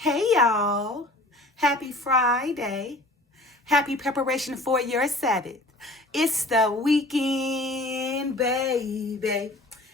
Hey y'all, happy Friday. Happy preparation for your Sabbath. It's the weekend, baby.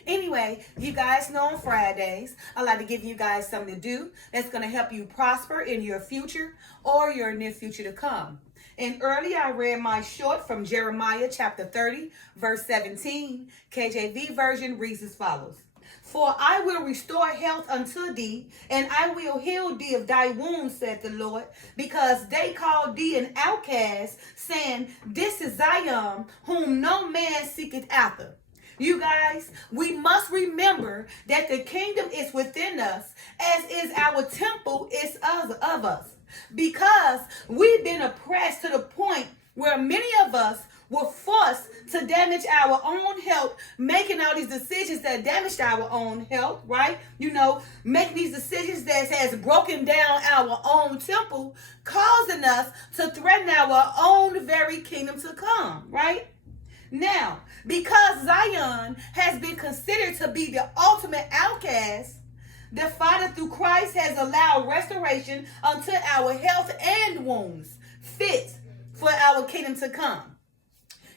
Anyway, you guys know on Fridays, I like to give you guys something to do that's going to help you prosper in your future or your near future to come. And earlier I read my short from Jeremiah chapter 30, verse 17. KJV version reads as follows. For I will restore health unto thee, and I will heal thee of thy wounds, said the Lord, because they called thee an outcast, saying, This is Zion, whom no man seeketh after. You guys, we must remember that the kingdom is within us, as is our temple is of us. Because we've been oppressed to the point where many of us were forced to damage our own health, making all these decisions that damaged our own health, right? Making these decisions that has broken down our own temple, causing us to threaten our own very kingdom to come, right? Now, because Zion has been considered to be the ultimate outcast, the Father through Christ has allowed restoration unto our health and wounds fit for our kingdom to come.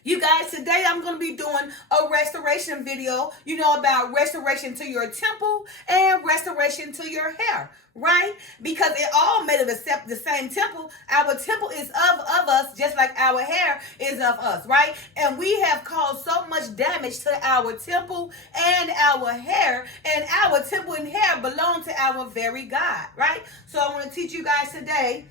You guys, today I'm going to be doing a restoration video, about restoration to your temple and restoration to your hair, right? Because it all made of the same temple. Our temple is of us, just like our hair is of us, right? And we have caused so much damage to our temple and our hair, and our temple and hair belong to our very God, right? So I want to teach you guys today,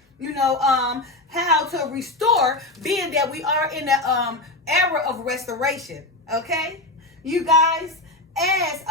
how to restore, being that we are in the era of restoration. Okay, you guys, as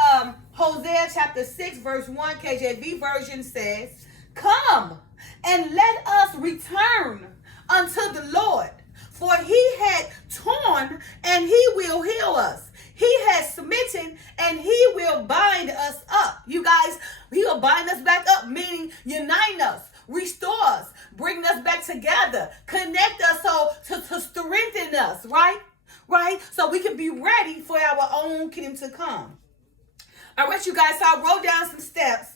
Hosea chapter 6 verse 1 KJV version says, come and let us return unto the Lord, for he had torn and he will heal us. He has smitten and he will bind us up. You guys, he will bind us back up, meaning unite us, restore us, bring us back together, connect us to strengthen us, right? So we can be ready for our own kingdom to come. All right, you guys, so I wrote down some steps,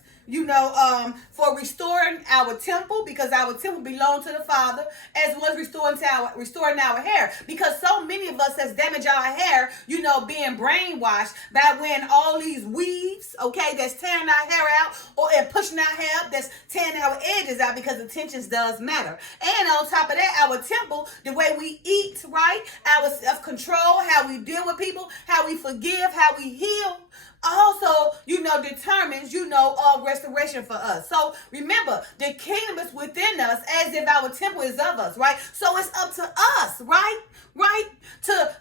for restoring our temple, because our temple belongs to the Father, as well as restoring our hair, because so many of us has damaged our hair, being brainwashed by wearing all these weaves, okay, that's tearing our hair out, and pushing our hair up, that's tearing our edges out, because attention does matter. And on top of that, our temple, the way we eat, right, our self-control, how we deal with people, how we forgive, how we heal, also, determines, restoration for us. So remember, the kingdom is within us, as if our temple is of us, right? So it's up to us, right? To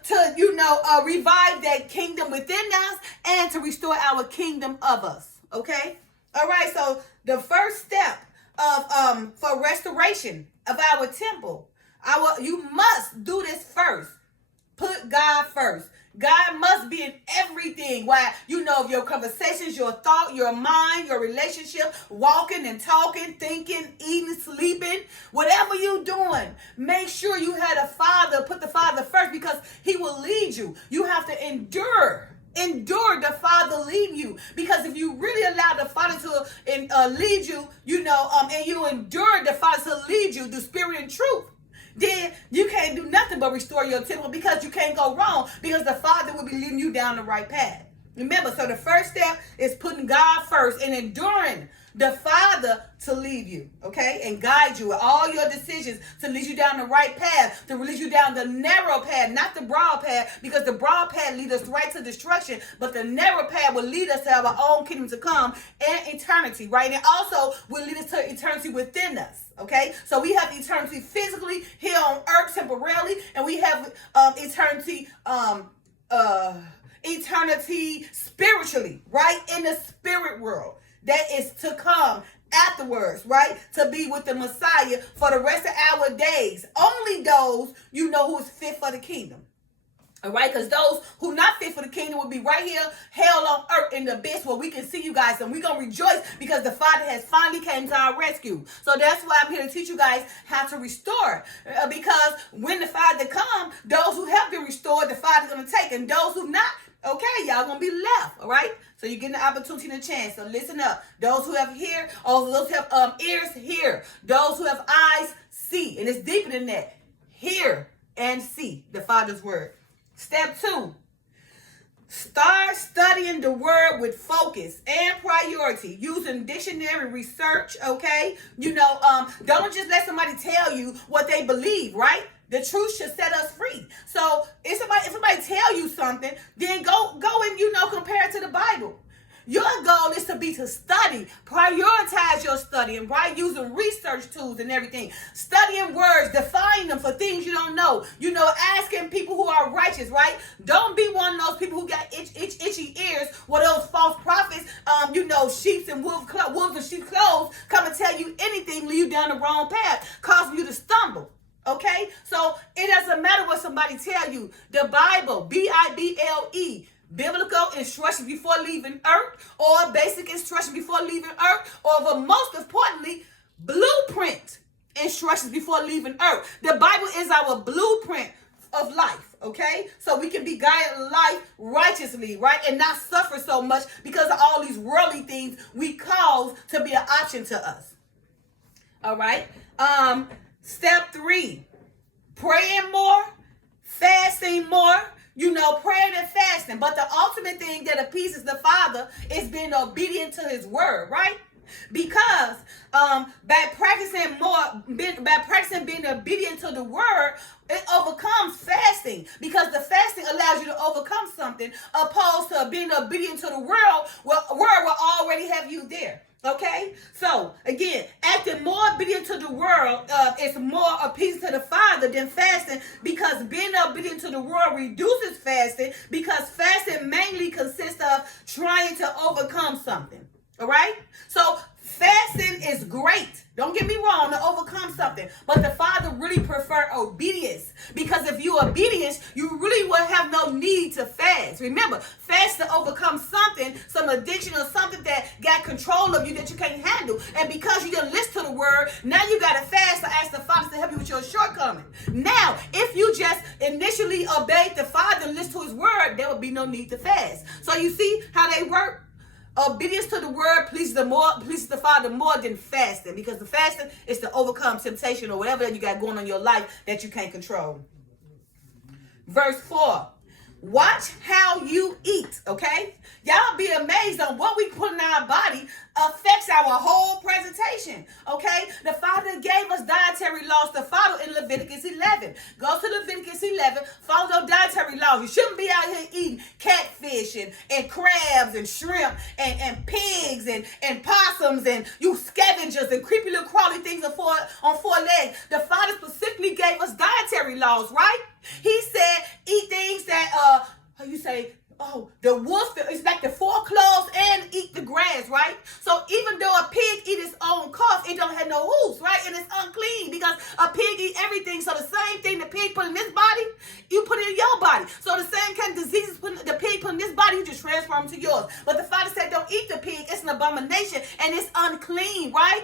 revive that kingdom within us and to restore our kingdom of us. Okay? All right. So the first step of for restoration of our temple, you must do this first. Put God first. God must be in everything. Why? Your conversations, your thought, your mind, your relationship, walking and talking, thinking, eating, sleeping, whatever you're doing, make sure you had a Father. Put the Father first, because he will lead you. You have to endure the Father lead you, because if you really allow the Father to lead you, and you endure the Father to lead you, the Spirit and truth, then you can't do nothing but restore your temple, because you can't go wrong, because the Father will be leading you down the right path. Remember, so the first step is putting God first and enduring the Father to lead you, okay, and guide you with all your decisions, to lead you down the right path, to lead you down the narrow path, not the broad path, because the broad path leads us right to destruction, but the narrow path will lead us to our own kingdom to come and eternity, right? And also will lead us to eternity within us. Okay, so we have eternity physically here on earth temporarily, and we have eternity spiritually, right, in the spirit world that is to come afterwards, right, to be with the Messiah for the rest of our days. Only those who is fit for the kingdom. All right, because those who not fit for the kingdom will be right here, hell on earth, in the abyss, where we can see you guys, and we're going to rejoice because the Father has finally came to our rescue. So that's why I'm here to teach you guys how to restore, because when the Father comes, those who have been restored, the Father's going to take, and those who not Okay, y'all gonna be left, all right? So you're getting the opportunity and a chance. So listen up. Those who have ears, those who have ears, hear. Those who have eyes, see. And it's deeper than that. Hear and see the Father's word. Step 2. Start studying the word with focus and priority, using dictionary research, okay? Don't just let somebody tell you what they believe, right? The truth should set us free. So if somebody tell you something, then go and, compare it to the Bible. Your goal is to study, prioritize your studying, right? Using research tools and everything. Studying words, define them for things you don't know. Asking people who are righteous, right? Don't be one of those people who got itchy ears where those false prophets, sheep and wolves and sheep clothes come and tell you anything, lead you down the wrong path, causing you to stumble. Okay? So it doesn't matter what somebody tell you. The Bible, Bible, biblical instruction before leaving earth, or basic instruction before leaving earth, or most importantly, blueprint instructions before leaving earth. The Bible is our blueprint of life, okay? So we can be guided life righteously, right? And not suffer so much because of all these worldly things we cause to be an option to us. All right? Step 3, praying more, fasting more. Praying and fasting. But the ultimate thing that appeases the Father is being obedient to his word, right? Because by practicing being obedient to the word, it overcomes fasting. Because the fasting allows you to overcome something, opposed to being obedient to the word will already have you there. Okay, so again, acting more obedient to the world is more appeasing to the Father than fasting, because being obedient to the world reduces fasting, because fasting mainly consists of trying to overcome something. All right, so fasting is great. Don't get me wrong, to overcome something. But the Father really prefers obedience. Because if you're obedient, you really will have no need to fast. Remember, fast to overcome something, some addiction or something that got control of you that you can't handle. And because you didn't listen to the word, now you got to fast to ask the Father to help you with your shortcoming. Now, if you just initially obeyed the Father and listened to his word, there would be no need to fast. So you see how they work? Obedience to the word pleases the Father more than fasting, because the fasting is to overcome temptation or whatever that you got going on in your life that you can't control. Verse 4. Watch how you eat, okay? Y'all be amazed on what we put in our body affects our whole presentation, okay? The Father gave us dietary laws to follow in Leviticus 11. Go to Leviticus 11, follow those dietary laws. You shouldn't be out here eating catfish and crabs and shrimp and pigs and possums and you scavengers and creepy little crawly things on four legs. The Father specifically gave us dietary laws, right? He said, eat things that, the wolf is like the four claws and eat the grass, right? So even though a pig eat its own cub, it don't have no hooves, right? And it's unclean because a pig eat everything. So the same thing the pig put in this body, you put it in your body. So the same kind of diseases the pig put in this body, you just transfer them to yours. But the Father said, don't eat the pig. It's an abomination and it's unclean, right?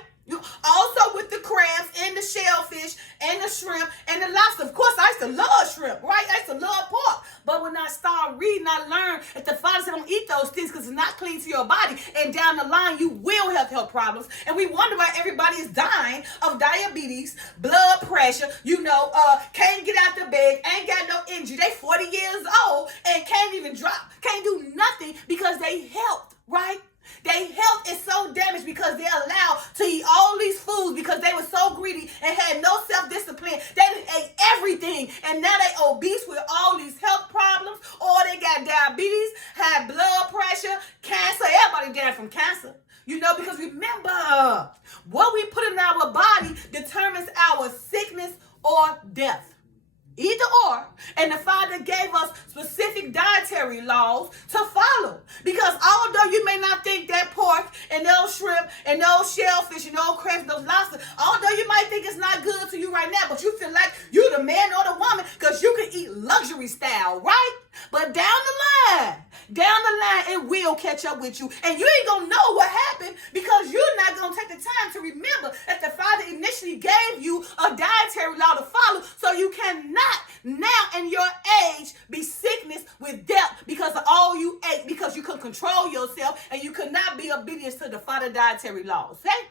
Also with the crabs and the shellfish and the shrimp and the lobster. Of course, I used to love shrimp, right? I used to love pork. But when I started reading, I learned that the Father said don't eat those things because it's not clean to your body. And down the line, you will have health problems. And we wonder why everybody is dying of diabetes, blood pressure, can't get out the bed, ain't got no injury. They 40 years old and can't even drop, can't do nothing because they health, right? Their health is so damaged because they're allowed to eat all these foods because they were so greedy and had no self-discipline. They ate everything and now they obese with all these health problems, or they got diabetes, had blood pressure, cancer. Everybody died from cancer. Because remember, what we put in our body determines our sickness or death. Either or. And the Father gave us specific dietary laws to follow. Because although you may not think that pork and those shrimp and those shellfish and those crabs and those lobsters, although you might think it's not good to you right now, but you feel like you the man or the woman because you can eat luxury style, right? But down the line, it will catch up with you. And you ain't going to know what happened because you're not going to take the time to remember that the Father initially gave you a dietary law to follow, so you cannot now in your age be sickness with death because of all Father's dietary laws. Hey?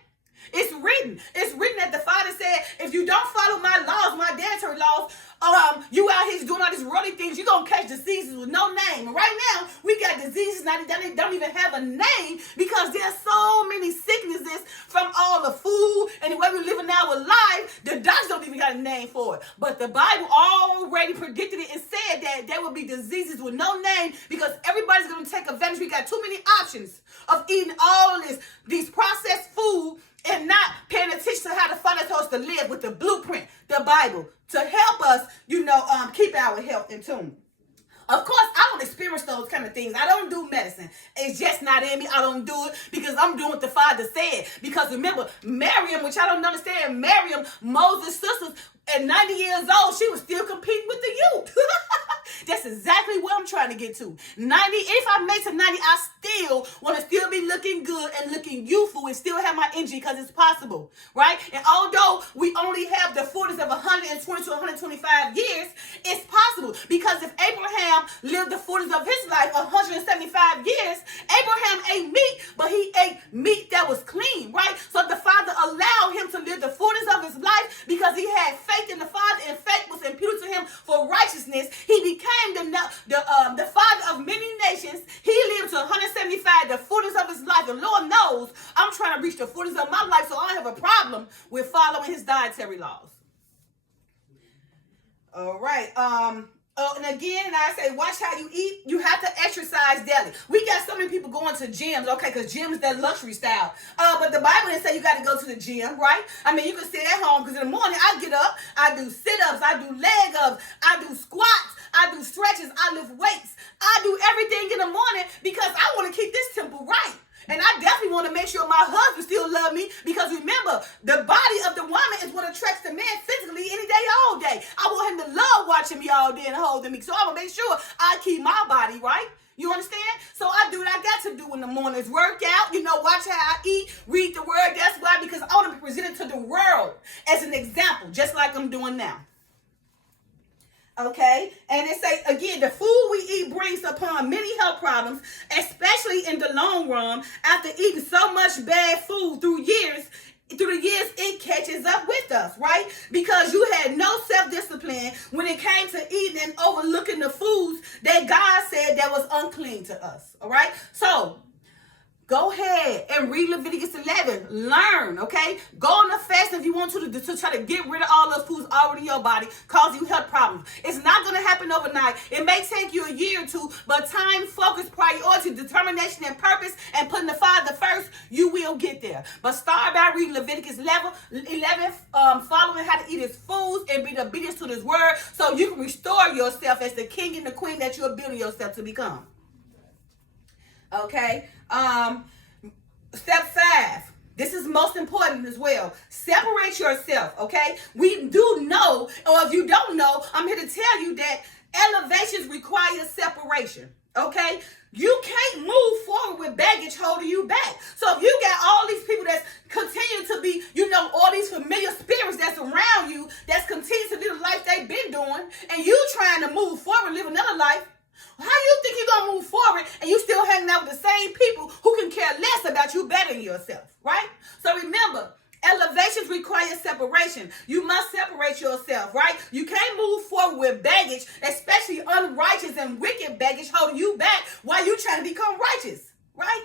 It's written. It's written that the Father said, if you don't follow my laws, my dietary laws, you out here doing all these worldly things, you're going to catch diseases with no name. And right now, we got diseases now that don't even have a name because there's so many sicknesses from all the food and the way we're living our life. The doctors don't even got a name for it. But the Bible already predicted it and said that there will be diseases with no name because everybody's going to take advantage. We got too many options of eating all these processed food and not paying attention to how the Father told us to live with the blueprint, the Bible, to help us, keep our health in tune. Of course, I don't experience those kind of things. I don't do medicine. It's just not in me. I don't do it because I'm doing what the Father said. Because remember, Miriam, which I don't understand, Miriam, Moses' sisters, at 90 years old, she was still competing with the youth. That's exactly what I'm trying to get to. 90, if I make to 90, I still want to still be looking good and looking youthful and still have my energy because it's possible, right? And although we only have the 40s of 120 to 125 years, it's possible because if Abraham lived the 40s of his life, 175 years, Abraham ate meat, but he ate meat that was clean, right? So the Father allowed him to live the 40s of his life because he had faith in the Father, and faith was imputed to him for righteousness. He became the father of many nations. He lived to 175, the 40s of his life. The Lord knows I'm trying to reach the 40s of my life, so I don't have a problem with following his dietary laws. All right. And again, I say, watch how you eat. You have to exercise daily. We got so many people going to gyms, okay, because gyms, that luxury style. But the Bible didn't say you got to go to the gym, right? I mean, you can sit at home because in the morning I get up, I do sit-ups, I do leg ups, I do squats, I do stretches, I lift weights. I do everything in the morning because I want to keep this temple right. And I definitely want to make sure my husband still love me because remember, the body of the woman is what attracts the man physically any day, all day. I want him to love watching me all day and holding me. So I will make sure I keep my body right. You understand? So I do what I got to do in the mornings. Work out, watch how I eat, read the word. That's why, because I want to be presented to the world as an example, just like I'm doing now. Okay, and it say again, the food we eat brings upon many health problems, especially in the long run. After eating so much bad food through the years, it catches up with us, right? Because you had no self-discipline when it came to eating and overlooking the foods that God said that was unclean to us. All right, so go ahead and read Leviticus 11. Learn, okay? Go on a fast if you want to try to get rid of all those foods already in your body, cause you health problems. It's not going to happen overnight. It may take you a year or two, but time, focus, priority, determination, and purpose, and putting the Father first, you will get there. But start by reading Leviticus 11, following how to eat his foods and be obedient to his word so you can restore yourself as the king and the queen that you're building yourself to become. Okay? Step 5. This is most important as well. Separate yourself, okay? We do know, or if you don't know, I'm here to tell you that elevations require separation, okay? You can't move forward with baggage holding you back. So if you got all these people that's continue to be, all these familiar spirits that's around you, that's continue to live the life they've been doing, and you trying to move forward, live another life, how you think you're going to move forward and you still hanging out with the same people who can care less about you bettering yourself, right? So remember, elevations require separation. You must separate yourself, right? You can't move forward with baggage, especially unrighteous and wicked baggage holding you back while you're trying to become righteous, right?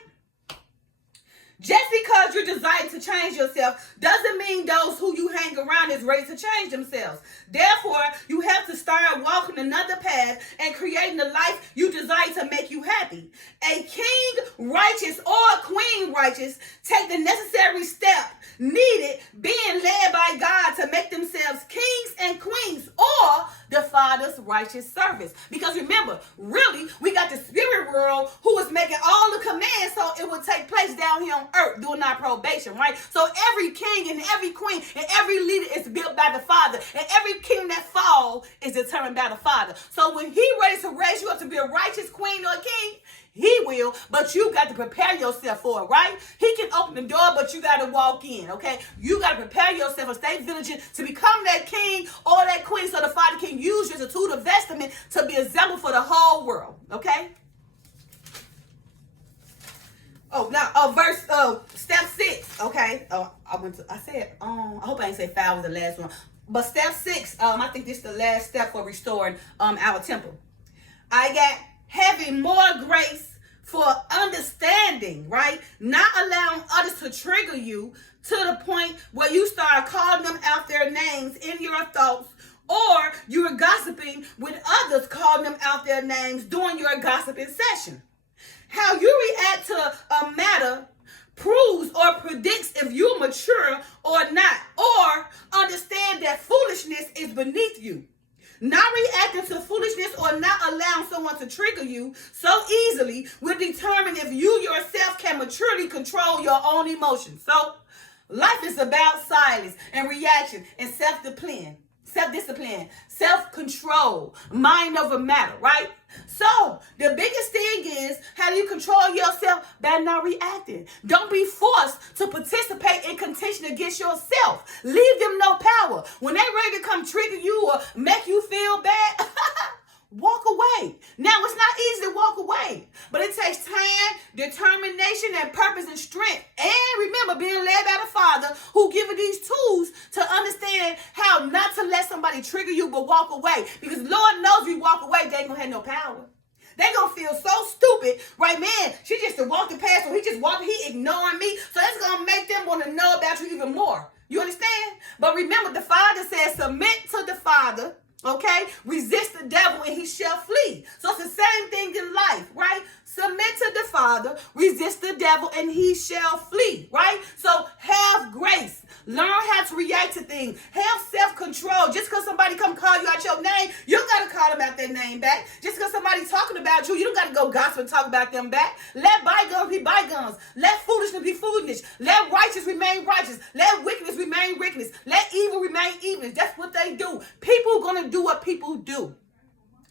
Just because you're desiring to change yourself doesn't mean those who you hang around is ready to change themselves. Therefore, you have to start walking another path and creating the life you desire to make you happy. A king righteous or a queen righteous take the necessary step needed, being led by God to make themselves kings and queens or the Father's righteous service. Because remember, really, we got the spirit world who is making all the commands so it will take place down here on earth during our probation, right? So every king and every queen and every leader is built by the Father, and every king that falls is determined by the Father. So when he ready to raise you up to be a righteous queen or king, he will, but you got to prepare yourself for it, right? He can open the door, but you got to walk in, okay? You got to prepare yourself and stay vigilant to become that king or that queen so the Father can use you as a tool of testament to be an example for the whole world, okay? Step 6, okay? I hope I didn't say 5 was the last one. But step 6, I think this is the last step for restoring our temple. I got having more grace for understanding, right? Not allowing others to trigger you to the point where you start calling them out their names in your thoughts, or you're gossiping with others, calling them out their names during your gossiping session. How you react to a matter proves or predicts if you're mature or not, or understand that foolishness is beneath you. Not reacting to foolishness or not allowing someone to trigger you so easily will determine if you yourself can maturely control your own emotions. So, life is about silence and reaction and self-discipline, self-control, mind over matter, right? So, the biggest thing is, how do you control yourself? By not reacting. Don't be forced to participate in contention against yourself. Leave them no power. When they're ready to come trigger you or make you feel bad, walk away. Now, it's not easy to walk away, but it takes time, determination, and purpose and strength. And remember, being led by the Father who gives you these tools to understand how not to let somebody trigger you, but walk away. Because Lord knows if you walk away, they ain't going to have no power. They going to feel so stupid, right? Man, she just walked the past, so he ignoring me. So that's going to make them want to know about you even more. You understand? But remember, the Father says, submit to the Father. Okay? Resist the devil and he shall flee. So it's the same thing in life, right? Submit to the Father, resist the devil, and he shall flee, right? So have grace. Learn how to react to things. Have self-control. Just because somebody come call you out your name, you don't got to call them out their name back. Just because somebody talking about you, you don't got to go gossip and talk about them back. Let bygones be bygones. Let foolishness be foolishness. Let righteous remain righteous. Let wickedness remain wickedness. Let evil remain evil. That's what they do. People are going to do what people do.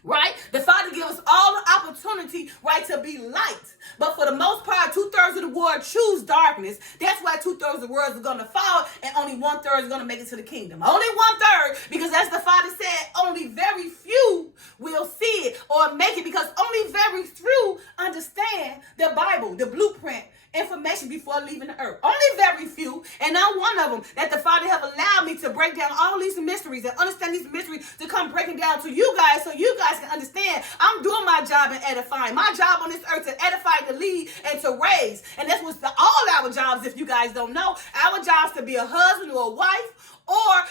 Right? The Father gives us all the opportunity, right, to be light. But for the most part, 2/3 of the world choose darkness. That's why 2/3 of the world is going to fall and only 1/3 is going to make it to the kingdom. Only 1/3, because as the Father said, only very few will see it or make it, because only very few understand the Bible, the blueprint, information before leaving the earth. Only very few, and I'm one of them, that the Father have allowed me to break down all these mysteries and understand these mysteries, to come breaking down to you guys so you guys can understand. I'm doing my job in edifying. My job on this earth to edify, to lead, and to raise. And that's what's all our jobs, if you guys don't know. Our jobs to be a husband or a wife, or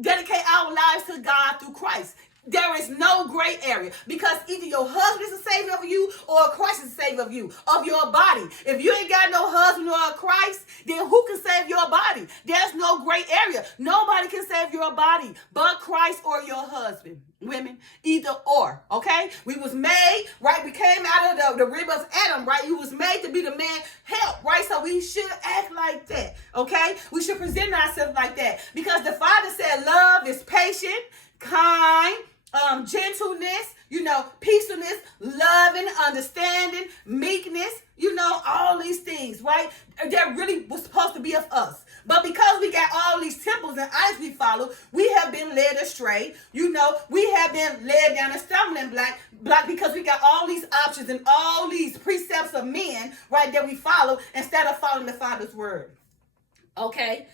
dedicate our lives to God through Christ. There is no gray area, because either your husband is a savior of you or Christ is a savior of you, of your body. If you ain't got no husband or a Christ, then who can save your body? There's no gray area. Nobody can save your body but Christ or your husband. Women, either or, okay? We was made, right? We came out of the rib of Adam, right? You was made to be the man help, right? So we should act like that, okay? We should present ourselves like that, because the Father said love is patient, kind, gentleness, peacefulness, loving, understanding, meekness, all these things, right? That really was supposed to be of us. But because we got all these temples and idols we follow, we have been led astray. We have been led down a stumbling block, because we got all these options and all these precepts of men, right, that we follow instead of following the Father's word. Okay?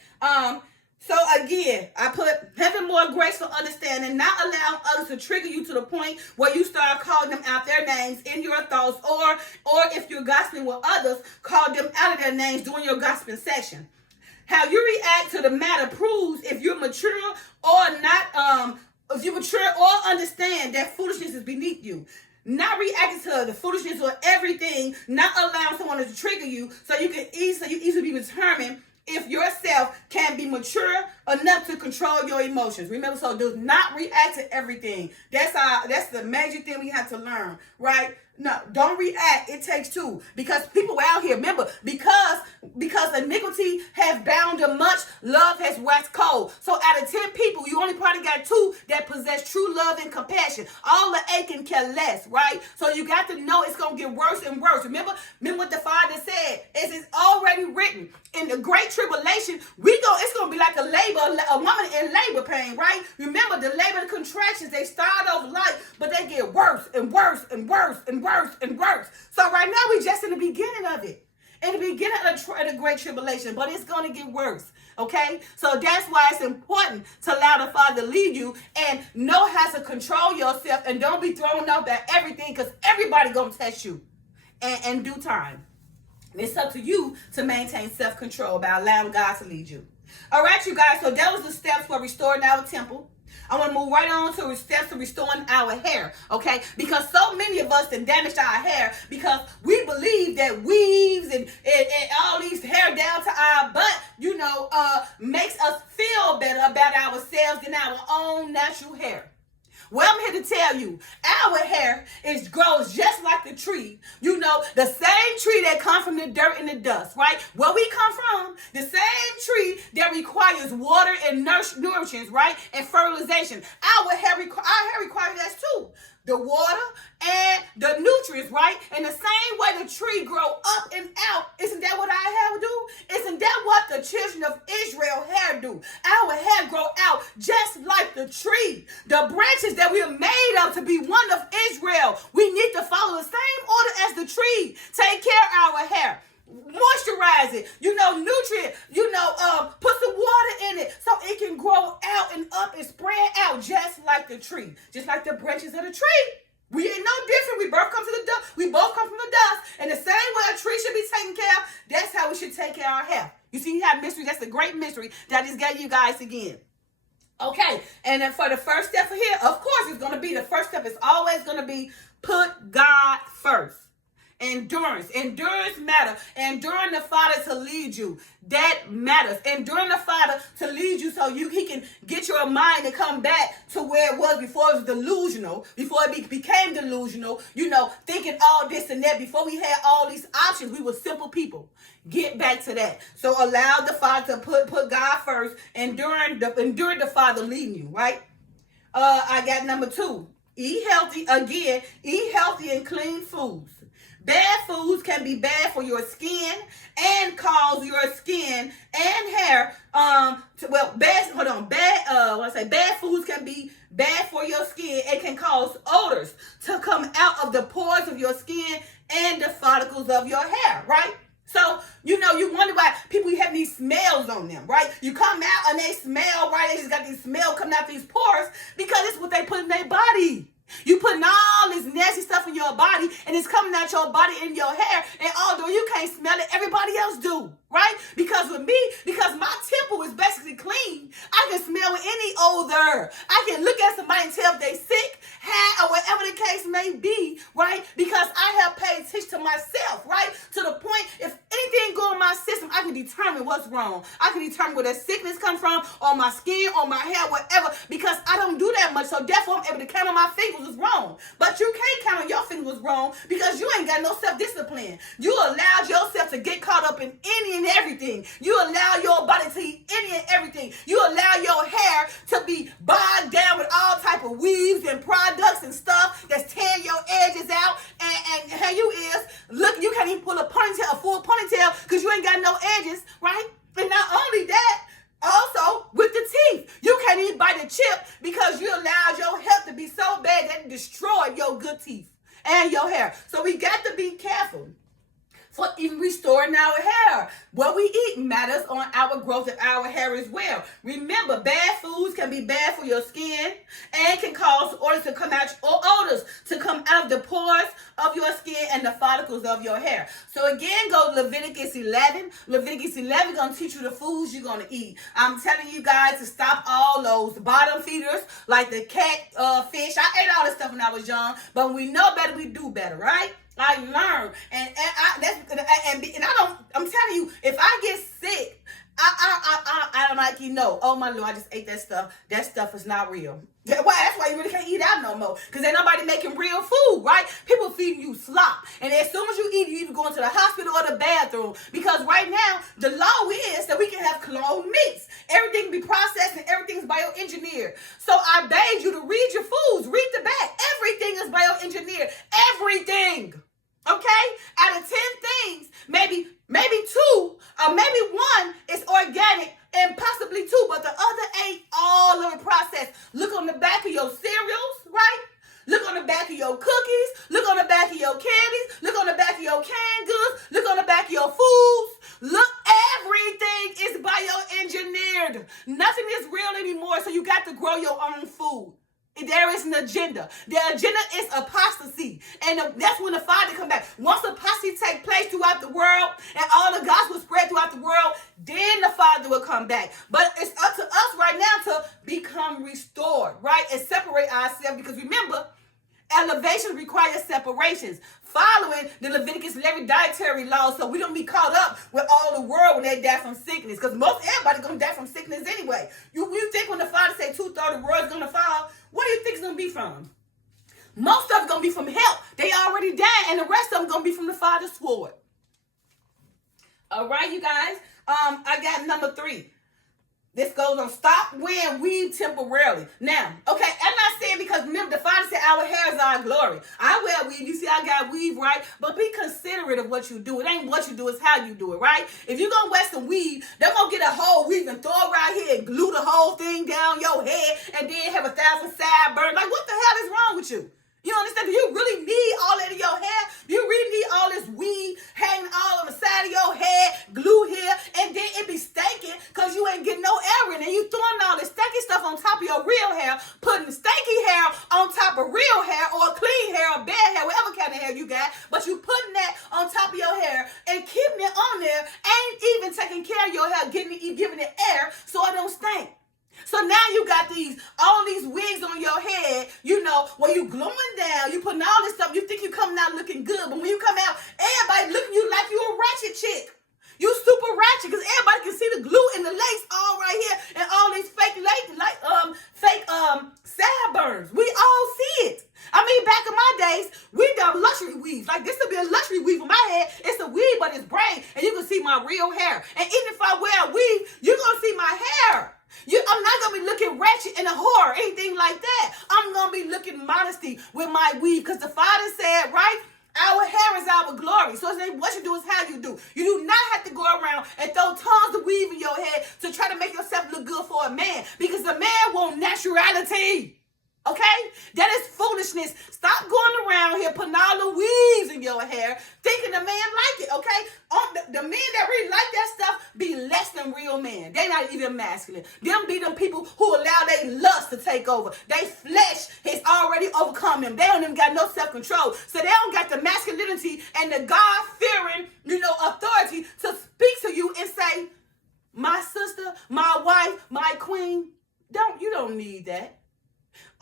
So again, I put having more grace for understanding, not allowing others to trigger you to the point where you start calling them out their names in your thoughts, or if you're gossiping with others, call them out of their names during your gossiping session. How you react to the matter proves if you're mature or not, if you're mature or understand that foolishness is beneath you. Not reacting to the foolishness or everything, not allowing someone to trigger you, so you easily be determined if yourself can be mature enough to control your emotions. Remember, so do not react to everything. That's the major thing we have to learn, right? No, don't react. It takes two. Because people out here, remember, because iniquity has bound them much, love has waxed cold. So out of 10 people, you only probably got 2 that possess true love and compassion. All the aching care less, right? So you got to know it's going to get worse and worse. Remember what the Father said. It's already written. In the great tribulation, it's going to be like a woman in labor pain, right? Remember, the labor contractions, they start off light, but they get worse and worse and worse and getting worse and worse. So right now we're just in the beginning of it. In the beginning of the great tribulation, but it's going to get worse, okay? So that's why it's important to allow the Father to lead you and know how to control yourself and don't be thrown off at everything, because everybody going to test you in due time. It's up to you to maintain self-control by allowing God to lead you. All right, you guys, so that was the steps for restoring our temple. I want to move right on to the steps to restoring our hair, okay? Because so many of us have damaged our hair because we believe that weaves and all these hair down to our butt, makes us feel better about ourselves than our own natural hair. Well, I'm here to tell you, our hair grows just like the tree. The same tree that comes from the dirt and the dust, right? Where we come from, the same tree that requires water and nourishment, right? And fertilization. Our hair requires that too. The water and the nutrients, right? And the same way the tree grow up and out, isn't that what our hair do? Isn't that what the children of Israel hair do? Our hair grow out just like the tree. The branches that we are made of to be one of Israel, we need to follow the same order as the tree. Take care of our hair. Moisturize it, nutrient, put some water in it so it can grow out and up and spread out just like the tree, just like the branches of the tree. We ain't no different. We both come to the dust. We both come from the dust. And the same way a tree should be taken care of, that's how we should take care of our hair. You see how mystery, that's a great mystery that I just gave you guys again. Okay, and then for the first step here, of course, it's going to be, the first step is always going to be put God first. Endurance matters. Enduring the Father to lead you, that matters. Enduring the Father to lead you so he can get your mind to come back to where it was before it was delusional, before it became delusional, thinking all this and that. Before we had all these options, we were simple people. Get back to that. So allow the Father to put God first, enduring the Father leading you, right? I got number 2. Eat healthy and clean foods. Bad foods can be bad for your skin and cause your skin and hair. Bad foods can be bad for your skin and can cause odors to come out of the pores of your skin and the follicles of your hair, right? So, you wonder why people have these smells on them, right? You come out and they smell, right? They just got these smell coming out these pores because it's what they put in their body. You putting all this nasty stuff in your body and it's coming out your body in your hair, and although you can't smell it, everybody else do, right? Because my temple is basically clean, I can smell any odor. I can look at somebody and tell if they sick, had, or whatever the case may be, right? Because I have paid attention to myself, right? To the point, if anything go in my system, I can determine what's wrong. I can determine where the sickness come from, on my skin, on my hair, whatever, because I don't do that much. So therefore, I'm able to count on my fingers was wrong. But you can't count on your fingers was wrong because you ain't got no self-discipline. You allowed yourself to get caught up in any and everything. You allow your body to eat any and everything. You allow your hair to be bogged down with all type of weaves and products and stuff that's tearing your edges out. And how you is, look, you can't even pull a full ponytail because you ain't got no edges, right? And not only that, also, with the teeth, you can't even bite a chip because you allowed your health to be so bad that it destroyed your good teeth and your hair. So we got to be careful for even restoring our hair. What we eat matters on our growth of our hair as well. Remember, bad foods can be bad for your skin and can cause odors to come out of the pores of your skin and the follicles of your hair. So again, go to Leviticus 11. Leviticus 11 is going to teach you the foods you're going to eat. I'm telling you guys to stop all those bottom feeders like the cat, fish. I ate all this stuff when I was young, but when we know better, we do better, right? I learned, I'm telling you, if I get sick, I don't like oh my Lord, I just ate that stuff. That stuff is not real. That's why you really can't eat out no more, because ain't nobody making real food, right? People feeding you slop, and as soon as you eat, you either go into the hospital or the bathroom, because right now the law is that we can have cloned meats. Everything be processed and everything's bioengineered. So I beg you to read your foods, read the back. Everything is bioengineered. Everything. Okay? Out of 10 things, maybe 2 or maybe 1 is organic and possibly 2, but the other 8 all of the processed. Look on the back of your cereals, right? Look on the back of your cookies. Look on the back of your weird. Nothing is real anymore, so you got to grow your own food. There is an agenda. The agenda is apostasy. And that's when the Father come back. Once apostasy take place throughout the world and all the gospel spread throughout the world, then the Father will come back. But it's up to us right now to become restored, right? And separate ourselves. Because remember, elevation requires separations. Following the Leviticus Levy dietary laws, so we don't be caught up with all the world when they die from sickness. Because most everybody gonna die from sickness anyway. You think when the Father say 2/3 of the world is gonna fall, what do you think it's gonna be from? Most of it's gonna be from health. They already died, and the rest of them gonna be from the Father's sword. All right, you guys. I got number 3. This goes on. Stop wearing weave temporarily. Now, okay, I'm not saying because remember the Father said our hair is our glory. I wear weave. You see, I got weave, right? But be considerate of what you do. It ain't what you do, it's how you do it, right? If you're going to wear some weave, they're going to get a whole weave and throw it right here and glue the whole thing down your head and then have 1,000 sideburns. Like, what the hell is wrong with you? You understand? Do you really need all that in your hair? Do you really need all this weave hanging all on the side of your head, glue here, and then it be stinking because you ain't getting no air in it. You throwing all this stinky stuff on top of your real hair, putting stinky hair on top of real hair or clean hair or bad hair, whatever kind of hair you got, but you putting that on top of your hair and keeping it on there, ain't even taking care of your hair, giving it air so it don't stink. So now you got all these wigs on your head, you know, where you gluing down, you putting all this stuff, you think you coming out looking good, but when you come out, everybody looking at you like you a ratchet chick. You super ratchet because everybody can see the glue and the lace all right here and all these fake sideburns. We all see it. I mean, back in my days, we done luxury weaves. Like this would be a luxury weave on my head. It's a weave, but it's braid, and you can see my real hair. And even if I wear a weave, you're gonna see my hair. I'm not going to be looking ratchet and a whore or anything like that. I'm going to be looking modesty with my weave because the Father said, right, our hair is our glory. So it's like, what you do is how you do. You do not have to go around and throw tons of weave in your head to try to make yourself look good for a man because the man wants naturality. Okay? That is foolishness. Stop going around here putting all the weaves in your hair thinking the man like it, okay? The men that really like that stuff be less than real men. They not even masculine. Them be them people who allow their lust to take over. They flesh has already overcome them. They don't even got no self-control. So they don't got the masculinity and the God-fearing, authority to speak to you and say, my sister, my wife, my queen, you don't need that.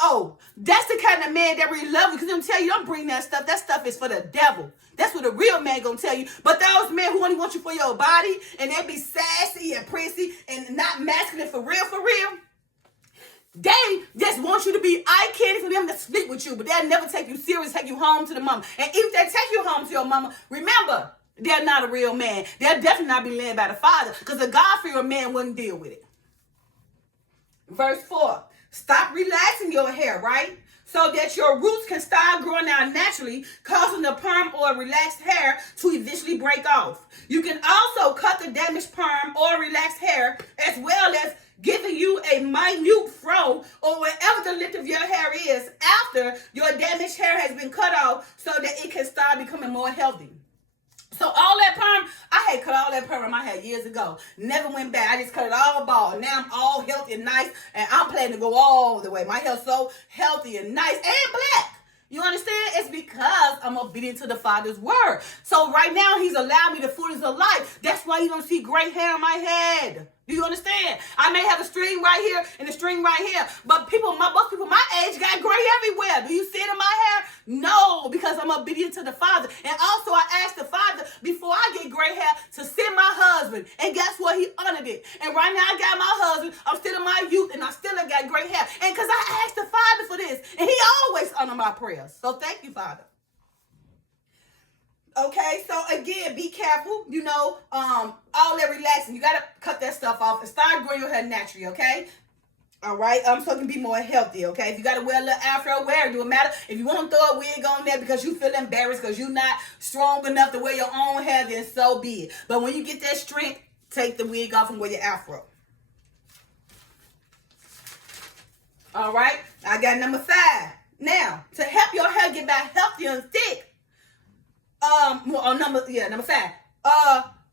Oh, that's the kind of man that really love you. Because he'll tell you, don't bring that stuff. That stuff is for the devil. That's what a real man gonna tell you. But those men who only want you for your body, and they be sassy and prissy and not masculine for real, they just want you to be eye candy for them to sleep with you. But they'll never take you serious, take you home to the mama. And if they take you home to your mama, remember, they're not a real man. They'll definitely not be led by the Father. Because a God-fearing man wouldn't deal with it. Verse 4. Stop relaxing your hair, right? So that your roots can start growing out naturally, causing the perm or relaxed hair to eventually break off. You can also cut the damaged perm or relaxed hair, as well as giving you a minute fro or whatever the length of your hair is after your damaged hair has been cut off so that it can start becoming more healthy. So all that perm, I had cut all that perm in my hair years ago. Never went back. I just cut it all bald. Now I'm all healthy and nice, and I'm planning to go all the way. My hair's so healthy and nice and black. You understand? It's because I'm obedient to the Father's word. So right now, he's allowed me the fullness of life. That's why you don't see gray hair on my head. Do you understand? I may have a string right here and a string right here, but most people my age got gray everywhere. Do you see it in my hair? No, because I'm obedient to the Father. And also I asked the Father before I get gray hair to send my husband. And guess what? He honored it. And right now I got my husband. I'm still in my youth and I still ain't got gray hair. And because I asked the Father for this. And he always honored my prayers. So thank you, Father. Okay, so again, be careful, all that relaxing. You got to cut that stuff off and start growing your hair naturally, okay? All right, so it can be more healthy, okay? If you got to wear a little afro, wear it. It don't matter. If you want to throw a wig on there because you feel embarrassed because you're not strong enough to wear your own hair, then so be it. But when you get that strength, take the wig off and wear your afro. All right, I got number 5. Now, to help your hair get back healthy and thick, number 5.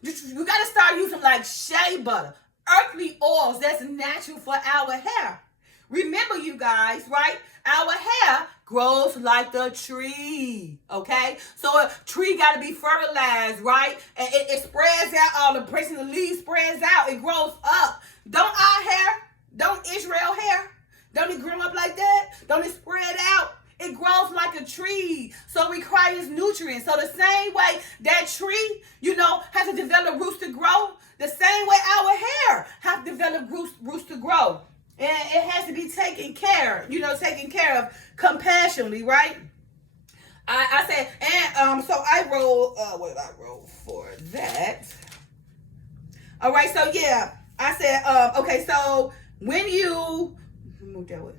You got to start using like shea butter. earthly oils that's natural for our hair. Remember, you guys, right? Our hair grows like the tree, okay? So a tree got to be fertilized, right? And it spreads out, all the branches and the leaves spreads out. It grows up. Don't our hair, don't Israel hair, don't it grow up like that? Don't it spread out? It grows like a tree, so it requires nutrients. So the same way that tree, has to develop roots to grow, the same way our hair has to develop roots to grow. And it has to be taken care of compassionately, right? I said, and so I wrote, what did I wrote for that? All right, so yeah, I said, okay, so when you, move that way.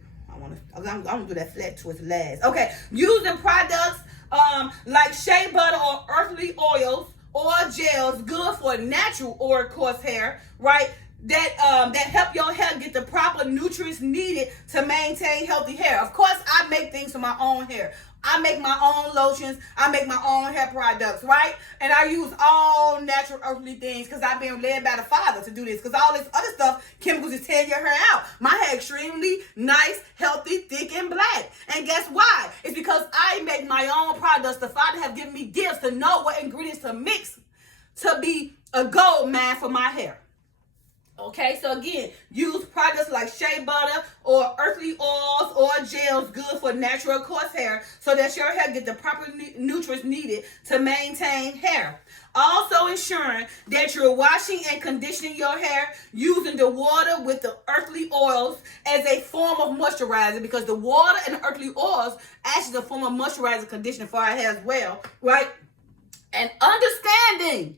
I'm gonna do that flat twist last. Okay, using products like shea butter or earthly oils or gels, good for natural or coarse hair, right? That help your hair get the proper nutrients needed to maintain healthy hair. Of course, I make things for my own hair. I make my own lotions. I make my own hair products, right? And I use all natural earthly things because I've been led by the Father to do this. Because all this other stuff, chemicals just tear your hair out. My hair extremely nice, healthy, thick, and black. And guess why? It's because I make my own products. The Father have given me gifts to know what ingredients to mix to be a gold mine for my hair. Okay, so again, use products like shea butter or earthly oils or gels, good for natural coarse hair, so that your hair get the proper nutrients needed to maintain hair. Also ensuring that you're washing and conditioning your hair using the water with the earthly oils as a form of moisturizer, because the water and the earthly oils actually is a form of moisturizer conditioner for our hair as well, right? And understanding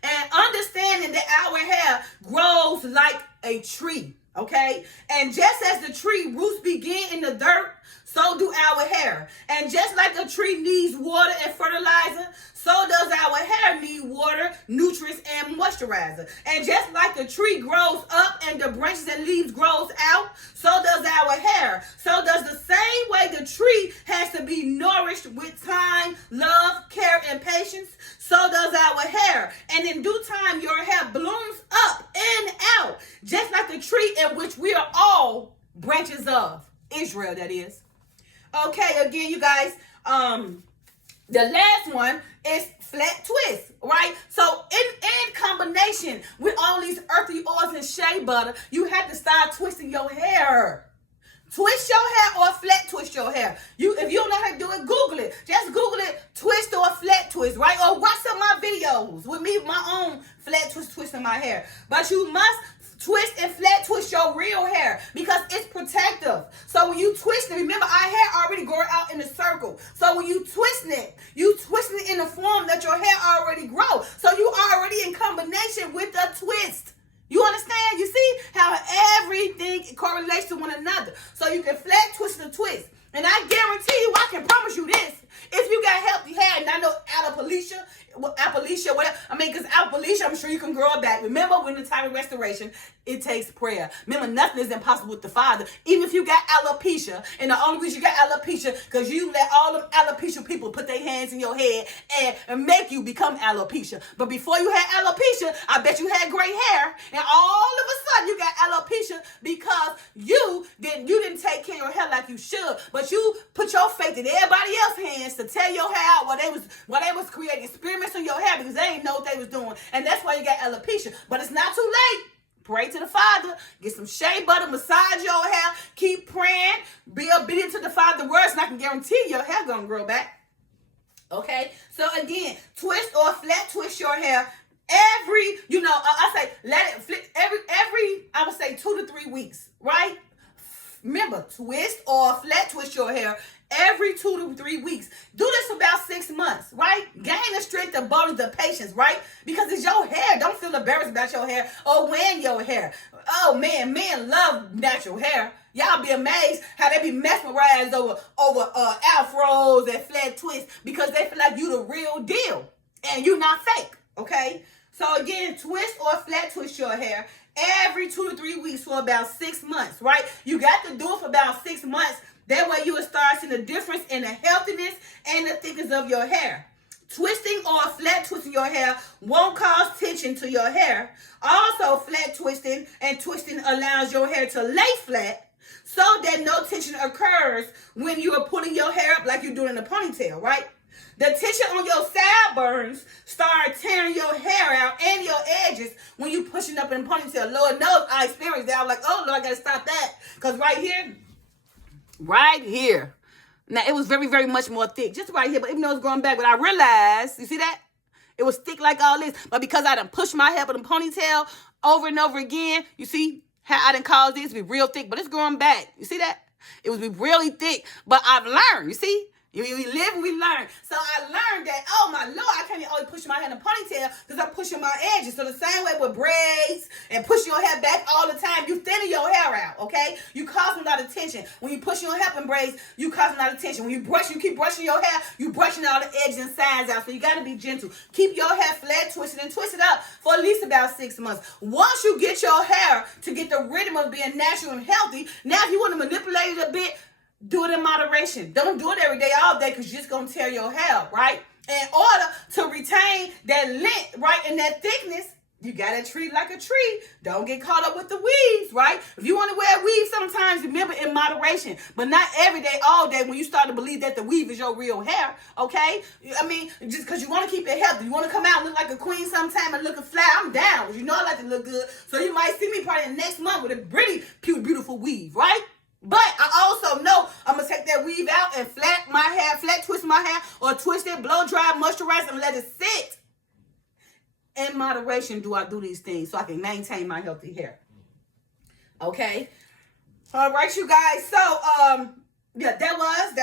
that our hair grows like a tree, okay? And just as the tree roots begin in the dirt, so do our hair. And just like a tree needs water and fertilizer, so does our hair need water, nutrients, and moisturizer. And just like the tree grows up and the branches and leaves grows out, so does our hair. So does the same way the tree has to be nourished with time, love, care, and patience, so does our hair. And in due time, your hair blooms up and out, just like the tree in which we are all branches of. Israel, that is. Okay, again, you guys, the last one is flat twist, right? So in combination with all these earthly oils and shea butter, you have to start twisting your hair. Twist your hair or flat twist your hair. If you don't know how to do it, Google it. Just Google it, twist or flat twist, right? Or watch some of my videos with me, my own flat twisting my hair. But you must twist and flat twist your real hair because it's protective. So when you twist it, remember our hair already grow out in a circle. So when you twist it in a form that your hair already grow. So you already in combination with the twist. You understand? You see how everything correlates to one another. So you can flat twist the twist. And I guarantee you, I can promise you this. If you got healthy hair, and I know alopecia, whatever. Because alopecia, I'm sure you can grow it back. Remember, when the time of restoration, it takes prayer. Remember, nothing is impossible with the Father. Even if you got alopecia, and the only reason you got alopecia, because you let all them alopecia people put their hands in your head and make you become alopecia. But before you had alopecia, I bet you had gray hair, and all of a sudden you got alopecia because you didn't take care of your hair like you should. But you put your faith in everybody else's hands to tear your hair out while they was creating experiments on your hair because they didn't know what they was doing. And that's why you got alopecia. But it's not too late. Pray to the Father. Get some shea butter. Massage your hair. Keep praying. Be obedient to the Father's words, and I can guarantee your hair gonna grow back. Okay? So again, twist or flat twist your hair every, I say let it flip every I would say 2 to 3 weeks, right? Remember, twist or flat twist your hair every 2 to 3 weeks. Do this for about 6 months, right? Gain the strength, the boldness, the patience, right? Because it's your hair. Don't feel embarrassed about your hair or wearing your hair. Oh man, men love natural hair. Y'all be amazed how they be mesmerized over afros and flat twists because they feel like you the real deal and you not fake, okay? So again, twist or flat twist your hair every 2 to 3 weeks for about 6 months, right? You got to do it for about 6 months. That way you will start seeing the difference in the healthiness and the thickness of your hair. Twisting or flat twisting your hair won't cause tension to your hair. Also, flat twisting and twisting allows your hair to lay flat so that no tension occurs when you are pulling your hair up like you're doing in a ponytail, right? The tension on your sideburns start tearing your hair out and your edges when you pushing up in a ponytail. Lord knows I experienced that. I was like, oh, Lord, I got to stop that. Because right here, now, it was very, very much more thick. Just right here, but even though it's growing back. But I realized, you see that? It was thick like all this. But because I done pushed my hair up in a ponytail over and over again, you see how I done caused this to be real thick. But it's growing back. You see that? It was really thick. But I've learned, you see? We live and we learn. So I learned that, oh my Lord, I can't always push my hair in a ponytail because I'm pushing my edges. So the same way with braids and pushing your hair back all the time, you thinning your hair out, okay? You causing a lot of tension. When you push your hair in braids, you causing a lot of tension. When you keep brushing your hair, you brushing all the edges and sides out. So you got to be gentle. Keep your hair flat, twisted, and twist it up for at least about 6 months. Once you get your hair to get the rhythm of being natural and healthy, now if you want to manipulate it a bit, do it in moderation. Don't do it every day, all day, because you're just going to tear your hair up, right? In order to retain that length, right, and that thickness, you got to treat like a tree. Don't get caught up with the weaves, right? If you want to wear weaves sometimes, remember in moderation. But not every day, all day, when you start to believe that the weave is your real hair, okay? I mean, just because you want to keep it healthy. You want to come out and look like a queen sometime and looking fly, I'm down. You know I like to look good. So you might see me probably next month with a pretty, beautiful weave, right? But I also know I'm going to take that weave out and flat twist my hair, or twist it, blow dry, moisturize, and let it sit. In moderation do I do these things so I can maintain my healthy hair. Okay? All right, you guys. So, yeah, that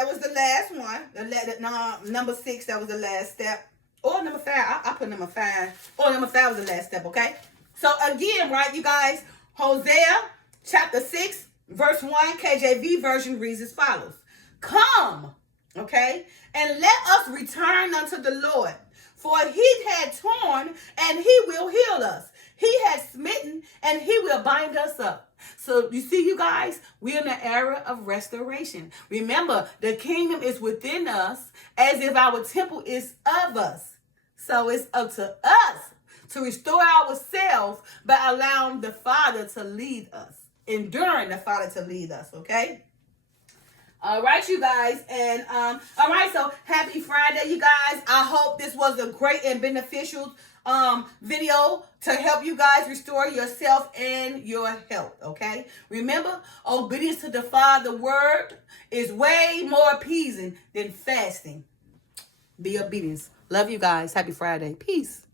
was the last one. Number 6, that was the last step. Or number 5. I put number 5. Or number 5 was the last step, okay? So, again, right, you guys, Hosea chapter 6. Verse 1, KJV version reads as follows. Come, okay, and let us return unto the Lord. For he had torn, and he will heal us. He had smitten, and he will bind us up. So you see, you guys, we're in the era of restoration. Remember, the kingdom is within us as if our temple is of us. So it's up to us to restore ourselves by allowing the Father to lead us. Enduring the Father to lead us, okay? All right, you guys. And, all right, so happy Friday, you guys. I hope this was a great and beneficial video to help you guys restore yourself and your health, okay? Remember, obedience to the Father's word is way more appeasing than fasting. Be obedient. Love you guys. Happy Friday. Peace.